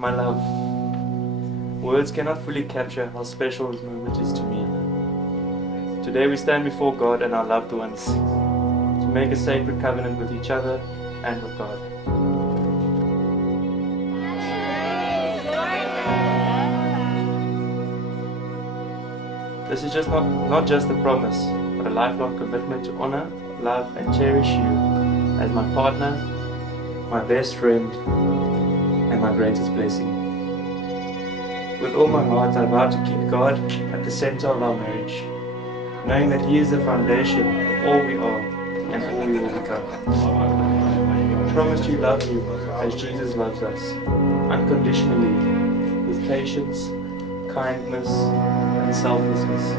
My love, words cannot fully capture how special this moment is to me. Today we stand before God and our loved ones to make a sacred covenant with each other and with God. This is not just a promise, but a lifelong commitment to honor, love and cherish you as my partner, my best friend and my greatest blessing. With all my heart I vow to keep God at the center of our marriage, knowing that He is the foundation of all we are and all we will become. I promise to love you as Jesus loves us, unconditionally, with patience, kindness and selflessness.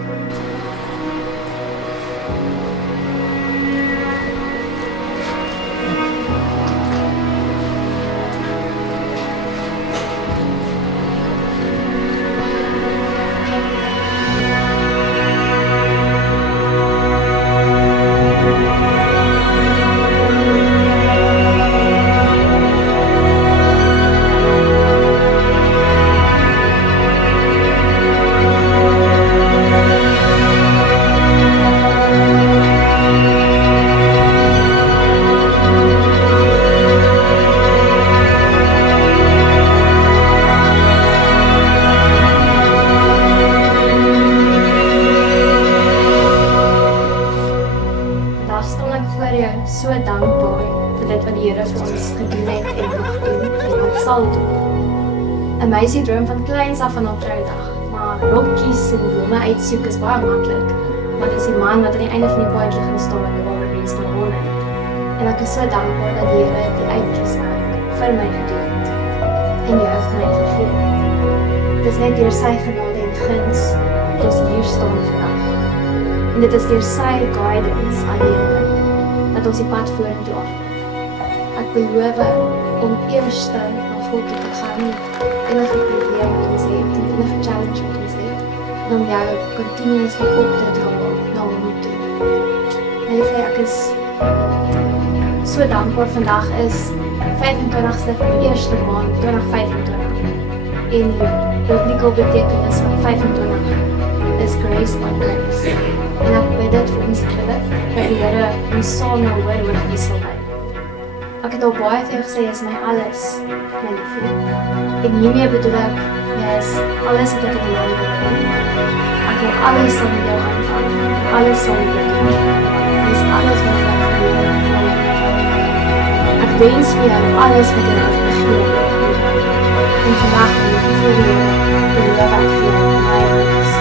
So dankbaar vir dit wat die Here vir ons gedoen het en nog doen en nog sal doen. 'n Meisie droom van kleins af van haar troudag, maar rokkies en blomme uitsoek is baie maklik. Maar dis die man wat aan die einde van die paadjie gaan staan en waar mens kan wonder. En ek is so dankbaar dat die Here die uitkieswerk vir my gedoen het en jou vir my gegee. Dit is net deur sy genade en guns dat ons hier staan vandag. En dit is deur sy guidance alleen dat ons die pad vorentoe afloop. Ek beloof om eers na God toe te gaan met enige probleem wat ons het, en enige challenge wat ons het, en om jou continuously op te dra na hom toe. En ek is so dankbaar. Vandag is 25ste van die eerste maand 2025 en die biblical betekenis van 25 is grace on grace. En ek bid dit vir ons geluk, dat die Here ons saam na hoor oor die sal lei. Ek het al baie vir jou gesê, jy is my alles, my liefde. En hiermee bedoel ek, jy is alles wat ek in die lewe wil doen. Ek wil alles saam met jou aanvang, alles saam met jou doen. Jy is alles wat ek vir jou wil. Ek wens vir jou alles wat jy nog begeer. En vandag wil ek vir jou beloof ek vir jou my alles.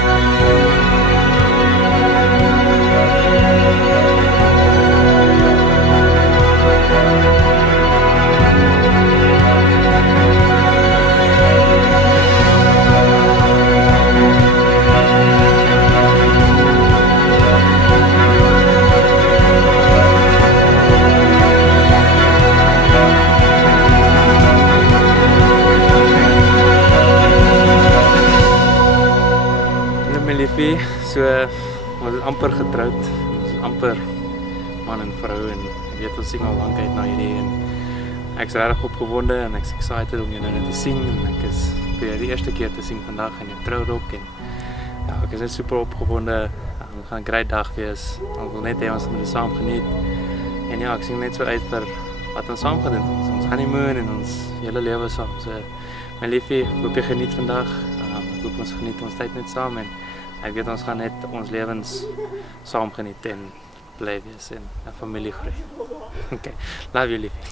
So, ons is amper getroud, ons is amper man en vrou en ek weet ons sien al lang uit na hierdie en ek is regtig opgewonde en ek is excited om jou nou te sien en ek is weer die eerste keer te sien vandag in jou trourok en ja, ek is net super opgewonde, het gaan 'n great dag wees, ek wil net hê ons moet saam geniet en ja, ek sien net so uit vir wat ons saam gaan doen, ons honeymoon en ons hele lewe saam, so my liefie, ek hoop jy geniet vandag, ek hoop ons geniet ons tyd net saam en ek weet ons gaan net ons lewens saam geniet en bly wees en 'n familie groei. Okay, love you liefie.